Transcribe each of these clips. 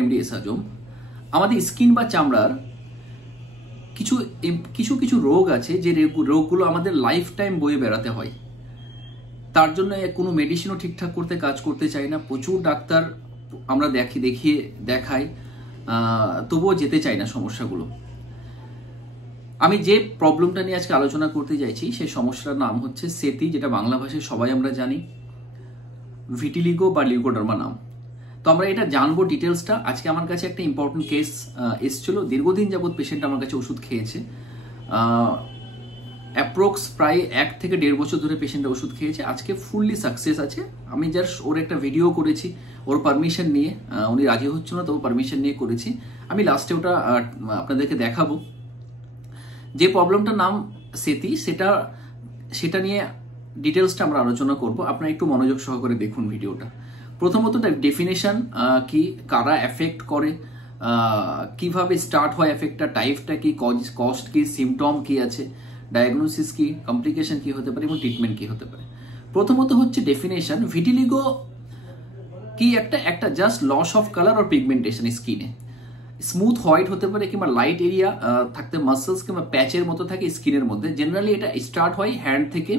MD এসাজম। আমাদের skin বা চামড়ার কিছু কিছু কিছু রোগ আছে যে রোগগুলো আমাদের লাইফ টাইম বয়ে বেড়াতে হয়। তার জন্য কোনো মেডিসিনও ঠিকঠাক করতে কাজ করতে চাই না, প্রচুর ডাক্তার আমরা দেখাই, তবুও যেতে চাই না সমস্যাগুলো। আমি যে প্রবলেমটা নিয়ে আজকে আলোচনা করতে চাইছি সেই সমস্যাটার নাম হচ্ছে সেতি, যেটা বাংলা ভাষায় সবাই আমরা জানি, ভিটিলিগো বা লিউকোডার্মা নাম। তো আমরা এটা জানবো ডিটেলসটা। আজকে আমার কাছে একটা ইম্পর্টেন্ট কেস এসেছিল, দীর্ঘদিন যাবৎ পেশেন্ট আমার কাছে ওষুধ খেয়েছে, অ্যাপ্রক্স প্রায় 1 থেকে 1.5 বছর ধরে পেশেন্টটা ওষুধ খেয়েছে। আজকে ফুললি সাকসেস আছে। আমি জাস্ট ওর একটা ভিডিও করেছি ওর পারমিশন নিয়ে, উনি রাজি হচ্ছিল না, তবু পারমিশন নিয়ে করেছি। আমি লাস্টে ওটা আপনাদেরকে দেখাবো। যে প্রবলেমটার নাম সেতি, সেটা নিয়ে ডিটেলসটা আমরা আলোচনা করব। আপনারা একটু মনোযোগ সহকারে দেখুন ভিডিওটা। প্রথমত ডেফিনেশন কি, কারা এফেক্ট করে, কিভাবে স্টার্ট হয় এফেক্টটা, টাইপটা কি, কস্ট কি, সিমটম কি আছে, ডায়াগনোসিস কি, কমপ্লিকেশন কি হতে পারে এবং ট্রিটমেন্ট কি হতে পারে। প্রথমত হচ্ছে ডেফিনেশন, ভিটিলিগো কি একটা just loss of colour or pigmentation স্কিনে। স্মুথ হোয়াইট হতে পারে কিংবা লাইট এরিয়া থাকতে মাসেলস কিংবা প্যাচের মতো থাকে স্কিনের মধ্যে। জেনারেলি এটা স্টার্ট হয় হ্যান্ড থেকে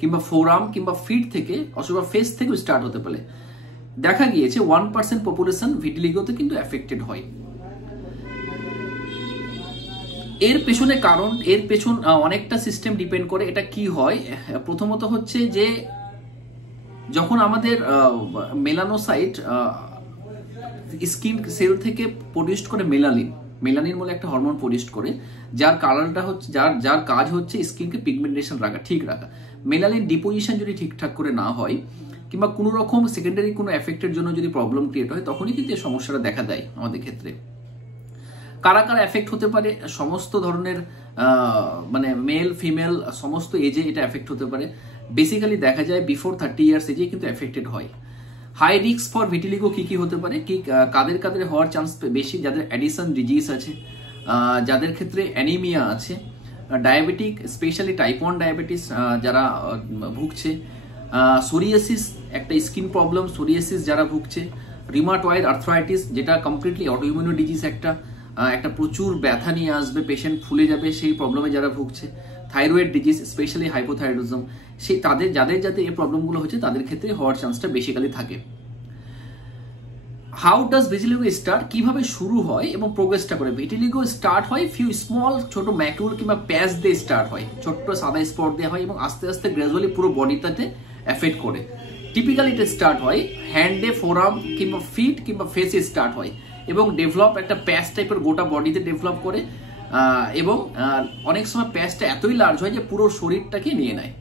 কিংবা ফোরআর্ম কিংবা ফিট থেকে, অথবা ফেস থেকেও স্টার্ট হতে পারে। দেখা গিয়েছে 1% পপুলেশন ভিটিলিগোতে কিন্তু এফেক্টেড হয়। এর পেছনে কারণ, এর পেছন অনেকটা সিস্টেম ডিপেন্ড করে। এটা কি হয়, প্রথমত হচ্ছে যে যখন আমাদের মেলানোসাইট স্কিন সেল থেকে প্রডিউস করে মেলানিন বলে একটা হরমোন প্রডিউস করে, যার কালারটা হচ্ছে যার কাজ হচ্ছে স্কিনকে পিগমেন্টেশন রাখা, ঠিক রাখা। মেলানিন ডিপোজিশন যদি ঠিকঠাক করে না হয় কিংবা কোনো রকম সেকেন্ডারি কোনো এফেক্টের জন্য যদি প্রবলেম ক্রিয়েট হয়, তখনই কিন্তু এই সমস্যাটা দেখা দেয় আমাদের ক্ষেত্রে। কারা কারা এফেক্ট হতে পারে, সমস্ত ধরনের মানে মেল ফিমেল সমস্ত এজে এটা এফেক্ট হতে পারে। বেসিক্যালি দেখা যায় বিফোর 30 ইয়ার্স এজে কিন্তু এফেক্টেড হয়। হাই রিস্ক ফর ভিটিলিগো কি কি হতে পারে, কি কাদের কাদের হওয়ার চান্স বেশি, যাদের অ্যাডিসন ডিজিজ আছে, যাদের ক্ষেত্রে অ্যানিমিয়া আছে, ডায়াবেটিক স্পেশালি টাইপ 1 ডায়াবেটিস যারা ভুগছে, সোরিয়াসিস একটা স্কিন প্রবলেম, সোরিয়াসিস যারা ভুগছে, রিমাটয়েড আর্থ্রাইটিস যেটা কমপ্লিটলি অটোইমিউন ডিজিজ, একটা প্রচুর ব্যথা নিয়ে আসবে, পেশেন্ট ফুলে যাবে, সেই প্রবলেমে যারা ভুগছে, থাইরয়েড ডিজিজ স্পেশালি হাইপোথাইরয়েডিজম, সেই যাদের এই প্রবলেমগুলো হচ্ছে তাদের ক্ষেত্রে হওয়ার চান্সটা বেসিক্যালি থাকে। হাউ ডাজ ভিটিলিগো স্টার্ট, কিভাবে শুরু হয় এবং প্রোগ্রেসটা করে। ভিটিলিগো স্টার্ট হয় ফিউ স্মল ছোট ম্যাকুল কিংবা প্যাচ দিয়ে স্টার্ট হয়, ছোট্ট সাদা স্পট দিয়ে হয় এবং আস্তে আস্তে গ্রাজুয়ালি পুরো বডিটাতে এফেক্ট করে। টিপিক্যালি এটা স্টার্ট হয় হ্যান্ডে, ফোরআর্ম কিংবা ফিট কিংবা ফেসে স্টার্ট হয় এবং ডেভেলপ একটা প্যাচ টাইপের গোটা বডিতে ডেভেলপ করে, এবং অনেক সময় প্যাচটা এতই লার্জ হয় যে পুরো শরীরটাকে নিয়ে নেয়।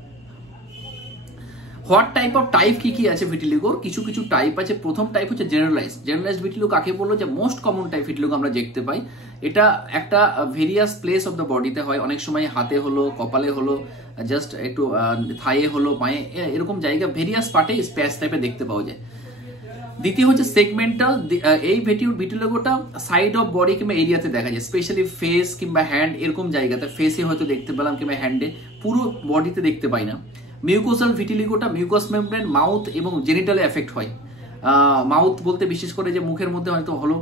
হোয়াট টাইপ কি কি আছে ভিটিলিগোর, কিছু কিছু টাইপ আছে। প্রথম টাইপ হচ্ছে জেনারেলাইজড ভিটিলিগো। কাকে বললো, যে মোস্ট কমন টাইপ ভিটিলিগো আমরা দেখতে পাই। এটা একটা ভেরিয়াস প্লেস অফ দ্য বডিতে হয়, অনেক সময় হাতে হলো, কপালে হলো, জাস্ট একটু থাইয়ে হলো, পায়ে, এরকম জায়গা ভেরিয়াস পার্টে প্যাচ টাইপে দেখতে পাওয়া যায়। দ্বিতীয় হচ্ছে সেগমেন্টাল। এই ভিটিলিগোটা সাইড অফ বডি কিংবা এরিয়াতে দেখা যায়, স্পেশালি ফেস কিংবা হ্যান্ড, এরকম জায়গাতে ফেসে হয়তো দেখতে পেলাম কিংবা হ্যান্ডে, পুরো বডিতে দেখতে পাই না। মিউকোসাল ভিটিলিগোটা মিউকাস মেমব্রেন, মাউথ এবং জেনিটালে এফেক্ট হয়। মাউথ বলতে বিশেষ করে যে মুখের মধ্যে হয়তো হলো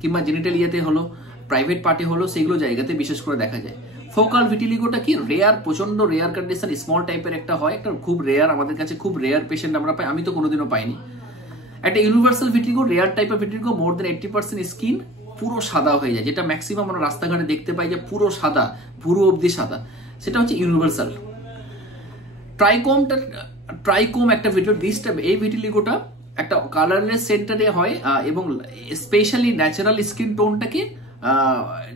কিংবা জেনিটালিয়াতে হলো, প্রাইভেট পার্টে হলো, সেগুলো জায়গাতে বিশেষ করে দেখা যায়। ফোকাল ভিটিলিগোটা কি রেয়ার, প্রচন্ড রেয়ার কন্ডিশন, স্মল টাইপের একটা হয়, একটা খুব রেয়ার, আমাদের কাছে খুব রেয়ার পেশেন্ট আমরা পাই, আমি তো কোনোদিনও পাইনি। একটা ইউনিভার্সাল ভিটিলিগো, রেয়ার টাইপের ভিটিলিগো, মোর দেন 80% স্কিন পুরো সাদা হয়ে যায়, যেটা ম্যাক্সিমাম আমরা রাস্তাঘাটে দেখতে পাই যে পুরো সাদা, পুরো অবধি সাদা, সেটা হচ্ছে ইউনিভার্সাল। ট্রাইকোম একটা এই ভিটিলিগোটা একটা কালারলেস সেন্টারে হয় এবং স্পেশালি ন্যাচারাল স্কিন টোনটাকে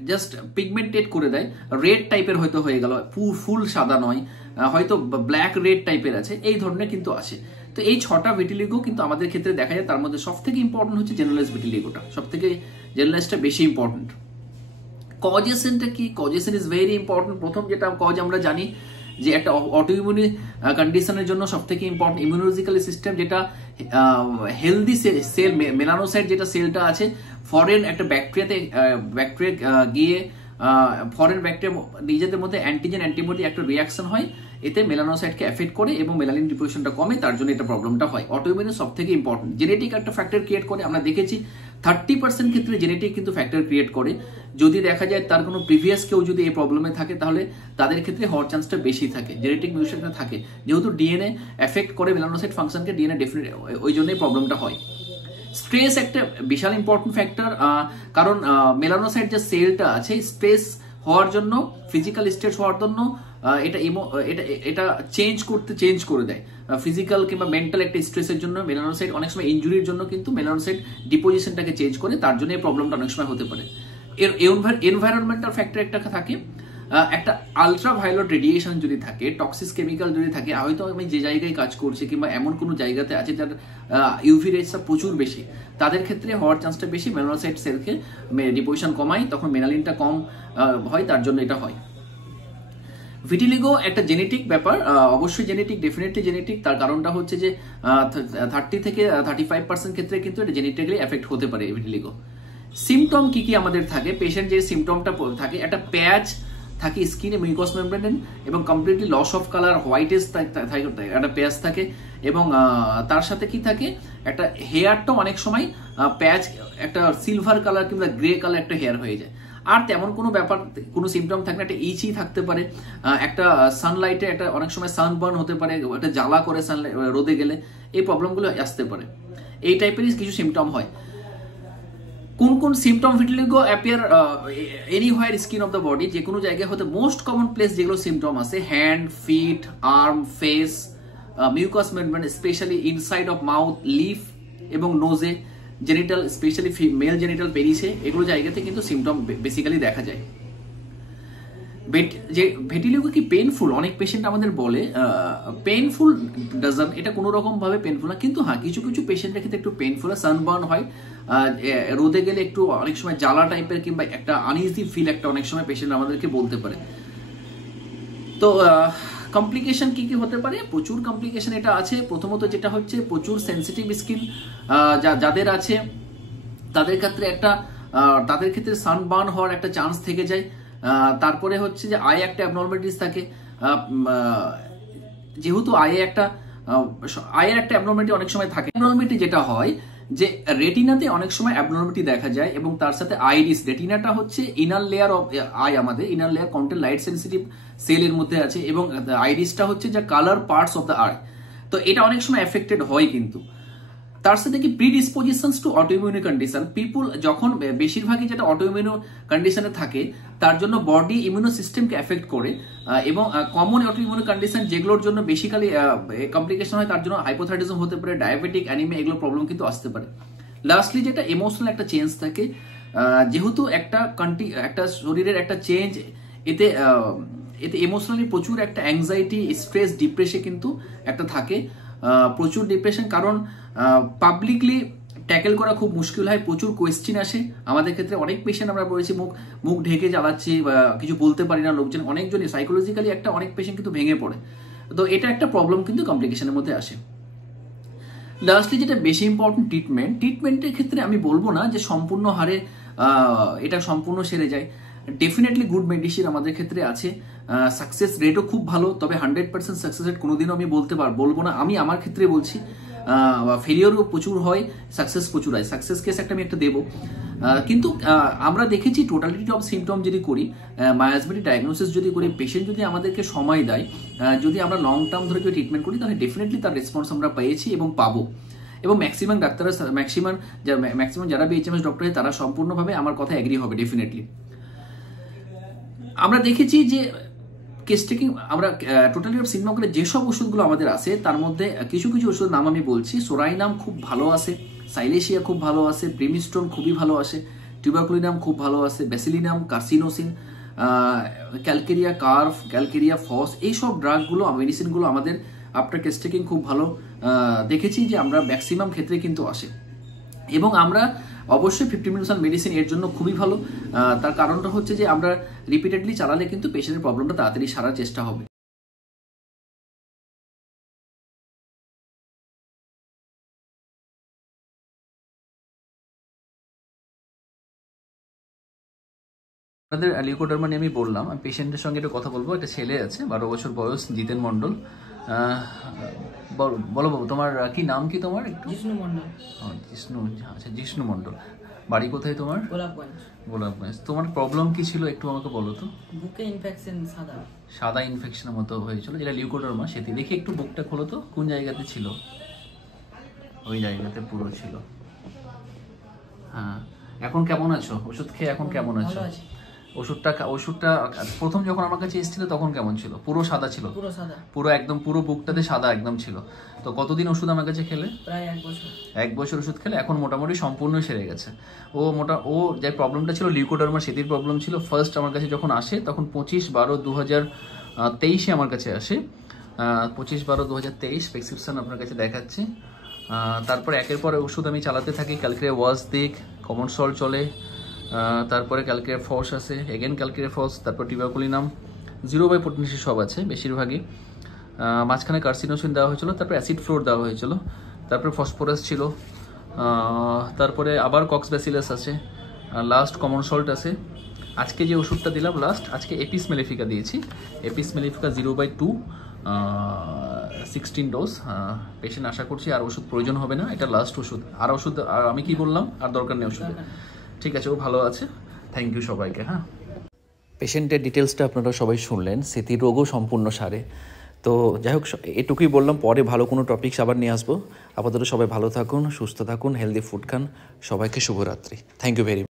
জাস্ট পিগমেন্টেড করে দেয়। রেড টাইপের হয়তো হয়ে গেল, ফুল সাদা নয়, হয়তো ব্ল্যাক রেড টাইপের আছে, এই ধরনের কিন্তু আসে। তো এই 6টা ভিটিলিগো কিন্তু আমাদের ক্ষেত্রে দেখা যায়। তার মধ্যে সব থেকে ইম্পর্টেন্ট হচ্ছে জেনারেলাইজড ভিটিলিগোটা, সব থেকে জেনারেলাইজডটা বেশি ইম্পর্টেন্ট। কজেশনটা কি, কজেশন ইজ ভেরি ইম্পর্টেন্ট। প্রথম যেটা কজ আমরা জানি যে একটা অটোইমিউনি কন্ডিশনের জন্য সব থেকে ইম্পর্টেন্ট ইমিউনোলজিক্যাল সিস্টেম, যেটা হেলদি সেল মেলানোসাইট যেটা সেলটা আছে, ফরেন একটা ব্যাকটেরিয়া গিয়ে ফরেন ব্যাকটেরিয়া নিজেদের মধ্যে অ্যান্টিজেন অ্যান্টিবডি একটা রিয়াকশন হয়, এতে মেলানোসাইটকে এফেক্ট করে এবং মেলানিন ডিপোজিশনটা কমে, তার জন্য এটা প্রবলেমটা হয়। অটোইমিউন সব থেকে ইম্পর্টেন্ট। জেনেটিক একটা ফ্যাক্টর ক্রিয়েট করে, আমরা দেখেছি 30% ক্ষেত্রে জেনেটিক কিন্তু ফ্যাক্টর ক্রিয়েট করে। যদি দেখা যায় তার কোনো প্রিভিয়াস কেউ যদি এই প্রবলেমে থাকে তাহলে তাদের ক্ষেত্রে হওয়ার চান্সটা বেশি থাকে, জেনেটিক মিউটেশন থাকে। যেহেতু ডিএনএ এফেক্ট করে মেলানোসাইট ফাংশনকে, ডিএনএ ডেফিনেট ওই জন্যই প্রবলেমটা হয়। স্ট্রেস একটা বিশাল ইম্পর্টেন্ট ফ্যাক্টর, কারণ মেলানোসাইট যে সেলটা আছে স্ট্রেস হওয়ার জন্য, ফিজিক্যাল স্ট্রেস হওয়ার জন্য এটা চেঞ্জ করে দেয়। ফিজিক্যাল কিংবা মেন্টাল একটা স্ট্রেসের জন্য মেলানোসাইট অনেক সময় ইনজুরির জন্য কিন্তু মেলানোসাইট ডিপোজিশনটাকে চেঞ্জ করে, তার জন্য এই প্রবলেমটা অনেক সময় হতে পারে। এর এনভায়রনমেন্টাল ফ্যাক্টর একটা থাকে, একটা আলট্রাভায়োলেট রেডিয়েশন যদি থাকে, টক্সিক কেমিক্যাল যদি থাকে, হয়তো আমি যে জায়গায় কাজ করছি কিংবা এমন কোনো জায়গাতে আছে যার ইউভি রেসটা প্রচুর বেশি, তাদের ক্ষেত্রে হওয়ার চান্সটা বেশি। মেলানোসাইট সেলকে ডিপোজিশন কমায়, তখন মেলানিনটা কম হয়, তার জন্য এটা হয়। ভিটিলিগো একটা জেনেটিক ব্যাপার, অবশ্যই জেনেটিক, ডেফিনেটলি জেনেটিক। তার কারণটা হচ্ছে যে 30 থেকে 35% ক্ষেত্রে কিন্তু এটা জেনেটিক্যালি এফেক্ট হতে পারে ভিটিলিগো। সিমটম কি কি আমাদের থাকে? পেশেন্ট যে সিমটমটা থাকে, একটা প্যাচ থাকে স্কিনে, মিউকাস মেমব্রেন, এবং কমপ্লিটলি লস অফ কালার, হোয়াইটেজ একটা প্যাচ থাকে, এবং তার সাথে কি থাকে, একটা হেয়ারটাও অনেক সময় প্যাচ একটা সিলভার কালার কিংবা গ্রে কালার একটা হেয়ার হয়ে যায়। আর তেমন কোনো ব্যাপার, কোনো সিমটম থাকে না। একটা ইচি থাকতে পারে, একটা সানলাইটে একটা অনেক সময় সানবার্ন হতে পারে, একটা জ্বালা করে সানলাইট রোদে গেলে, এই প্রবলেমগুলো আসতে পারে। এই টাইপেরই কিছু সিমটম হয়। কোন কোন symptom vitiligo appear anywhere skin of the body, যে কোনো জায়গায় হতে মোস্ট কমন প্লেস যেগুলো সিমটম আছে, hand, feet, arm, face, mucous membrane, specially inside of mouth, lip এবং নোজে, জেনিটাল, স্পেশালি মেল জেনিটাল পেরিসে, এগুলো জায়গাতে কিন্তু সিমটম বেসিক্যালি দেখা যায়। যে ভিটিলিগো কি পেনফুল, অনেক পেশেন্ট আমাদের বলে পেনফুল ডাজন্ট, এটা কোনো রকম ভাবে পেনফুল না, কিন্তু হ্যাঁ কিছু কিছু পেশেন্টের ক্ষেত্রে একটু পেনফুল, সানবার্ন হয়, রোদে গেলে একটু অনেক সময় জ্বালা টাইপের কিংবা একটা আনইজি ফিল একটা অনেক সময় পেশেন্ট আমাদেরকে বলতে পারে। তো কমপ্লিকেশন কি কি হতে পারে? প্রচুর কমপ্লিকেশন এটা আছে। প্রথমত যেটা হচ্ছে প্রচুর সেন্সিটিভ স্কিন যাদের আছে তাদের ক্ষেত্রে সানবার্ন হওয়ার একটা চান্স থেকে যায়। তারপরে হচ্ছে যে আয়ে একটা অ্যাবনর্মালিটিস থাকে, যেহেতু আয়ের একটা অ্যাবনর্মালিটি অনেক সময় থাকে। অ্যাবনর্মালিটি যেটা হয় যে রেটিনাতে অনেক সময় অ্যাবনর্মালিটি দেখা যায়, এবং তার সাথে আইরিস, রেটিনাটা হচ্ছে ইনার লেয়ার অফ আই, আমাদের inner layer contain light sensitive সেলের মধ্যে আছে, এবং আইরিসটা হচ্ছে যা colour parts of the I. তো এটা অনেক সময় এফেক্টেড হয়। কিন্তু তার সাথে কি প্রিডিসপোজিশনস টু অটোইমিউন কন্ডিশন, পিপুল যখন বেশিরভাগই যেটা অটোইমিউন কন্ডিশনে থাকে তার জন্য বডি ইমিউনো সিস্টেমকে এফেক্ট করে, এবং কমন অটোইমিউন কন্ডিশন যেগুলোর জন্য বেসিক্যালি কমপ্লিকেশন হয়, তার জন্য হাইপোথাইরয়েডিজম হতে পারে, ডায়াবেটিক, অ্যানিমিয়া, এগুলো প্রবলেম কিন্তু আসতে পারে। লাস্টলি যেটা ইমোশনাল একটা চেঞ্জ থাকে, যেহেতু একটা শরীরের একটা চেঞ্জ, এতে ইমোশনালি প্রচুর একটা অ্যাংজাইটি, স্ট্রেস, ডিপ্রেশন কিন্তু একটা থাকে, প্রচুর ডিপ্রেশন, কারণ পাবলিকলি ট্যাকেল করা খুব মুশকিল হয়, প্রচুর কোয়েশ্চেন আসে আমাদের ক্ষেত্রে। অনেক পেশেন্ট আমরা বলেছি মুখ ঢেকে জ্বালাচ্ছি, কিছু বলতে পারি না লোকজন, অনেকজনই সাইকোলজিক্যালি অনেক পেশেন্ট কিন্তু ভেঙে পড়ে। তো এটা একটা প্রবলেম কিন্তু কমপ্লিকেশনের মধ্যে আসে। লাস্টলি যেটা বেশি ইম্পর্টেন্ট, ট্রিটমেন্টের ক্ষেত্রে আমি বলবো না যে সম্পূর্ণ হারে এটা সম্পূর্ণ সেরে যায়। ডেফিনেটলি গুড মেডিসিন আমাদের ক্ষেত্রে আছে, সাকসেস রেটও খুব ভালো, তবে 100% সাকসেস রেট কোনোদিনও আমি বলবো না। আমি আমার ক্ষেত্রে বলছি ফেলিওরও প্রচুর হয়, সাকসেস প্রচুর হয়। সাকসেস কেস আমি একটা দেবো, কিন্তু আমরা দেখেছি টোটালিটি অফ সিমটম যদি করি, মায়াজমেটিক ডায়াগনোসিস যদি করি, পেশেন্ট যদি আমাদেরকে সময় দেয়, যদি আমরা লং টার্ম ধরে যদি ট্রিটমেন্ট করি, তাহলে ডেফিনেটলি তার রেসপন্স আমরা পেয়েছি এবং পাবো। এবং ম্যাক্সিমাম ডাক্তাররা, ম্যাক্সিমাম যারা বিএইচএমএস ডক্টর হয় তারা সম্পূর্ণভাবে আমার কথা এগ্রি হবে ডেফিনেটলি। আমরা দেখেছি যে কেস টেকিং, আমরা টোটালি অফ সিমটম করে যেসব ওষুধগুলো আমাদের আছে তার মধ্যে কিছু কিছু ওষুধের নাম আমি বলছি। সোরাইনাম খুব ভালো আছে, সাইলেশিয়া খুব ভালো আছে, ব্রিমিস্টোন খুবই ভালো আসে, টিউবারকুলিনাম খুব ভালো আছে, Bacillinum, carcinosin, calcarea curve, calcarea ফস, এইসব ড্রাগগুলো, মেডিসিনগুলো আমাদের আফটার কেস টেকিং খুব ভালো দেখেছি যে আমরা ম্যাক্সিমাম ক্ষেত্রে কিন্তু আসে। এবং আমরা অবশ্যই 50 মিনিটস মেডিসিন এর জন্য খুবই ভালো। তার কারণটা হচ্ছে যে আমরা রিপিটেডলি চালালে কিন্তু পেশেন্টের প্রবলেমটা তাড়াতাড়ি সারার চেষ্টা হবে। আপনাদের লিউকোডার্মা নিয়ে আমি বললাম, আমি পেশেন্টের সঙ্গে একটু কথা বলবো। একটা ছেলে আছে 12 বছর বয়স, জিতেন মণ্ডল। বলো বাবু, তোমার কি নাম কি তোমার? একটু জিষ্ণু মণ্ডল। আচ্ছা, জিষ্ণু মণ্ডল। বাড়ি কোথায় তোমার? গোলাপগঞ্জ। গোলাপগঞ্জ। তোমার প্রবলেম কি ছিল একটু আমাকে বলো তো। বুকে ইনফেকশন, সাদা ইনফেকশনের মতো হয়েছিল, যেটা লিউকোডার্মা। সেটি দেখি একটু বুকটা খোলো তো, কোন জায়গাতে ছিল? ওই জায়গাতে পুরো ছিল। হ্যাঁ, এখন কেমন আছো? ওষুধ খেয়ে এখন কেমন আছো? ওষুধটা প্রথম যখন আমার কাছে এসেছিল তখন কেমন ছিল? পুরো সাদা ছিল? পুরো একদম পুরো বুকটাতে সাদা একদম ছিল। তো কতদিন ওষুধ আমার কাছে খেলে? প্রায় 1 বছর। 1 বছর ওষুধ খেলে এখন মোটামুটি সম্পূর্ণ সেরে গেছে। ও যে প্রবলেমটা ছিল লিউকোডার্মা, সেটির প্রবলেম ছিল। ফার্স্ট আমার কাছে যখন আসে তখন 25/12/2023 আমার কাছে আসে। 25/12/2023 প্রেসক্রিপশন আপনার কাছে দেখাচ্ছি। তারপরে একের পরে ওষুধ আমি চালাতে থাকি। ক্যালকিরিয়া ওয়াশ দিক, কমন সল্ট চলে, তারপরে ক্যালকিরিয়া ফস আছে, এগেন ক্যালকিরিয়া ফস, তারপর টিবাকুলিনাম, 0/potency সব আছে বেশিরভাগই। মাঝখানে কার্সিনোসিন দেওয়া হয়েছিল, তারপর অ্যাসিড ফ্লোর দেওয়া হয়েছিল, তারপরে ফসফরাস ছিল, তারপরে আবার কক্সব্যাসিলাস আছে, লাস্ট কমন সল্ট আছে। আজকে যে ওষুধটা দিলাম লাস্ট, আজকে এপিস মেলিফিকা দিয়েছি। Apis mellifica 0/2 16 dose. পেশেন্ট আশা করছি আর ওষুধ প্রয়োজন হবে না, এটা লাস্ট ওষুধ। আর ওষুধ আমি কি বললাম, আর দরকার নেই ওষুধ। ঠিক আছে, ও ভালো আছে। থ্যাংক ইউ সবাইকে। হ্যাঁ, পেশেন্টের ডিটেলসটা আপনারা সবাই শুনলেন। স্মৃতি রোগও সম্পূর্ণ সারে। তো যাই হোক, এটুকুই বললাম, পরে ভালো কোনো টপিকস আবার নিয়ে আসবো। আপাতত সবাই ভালো থাকুন, সুস্থ থাকুন, হেলদি ফুড খান। সবাইকে শুভরাত্রি। Thank you very much.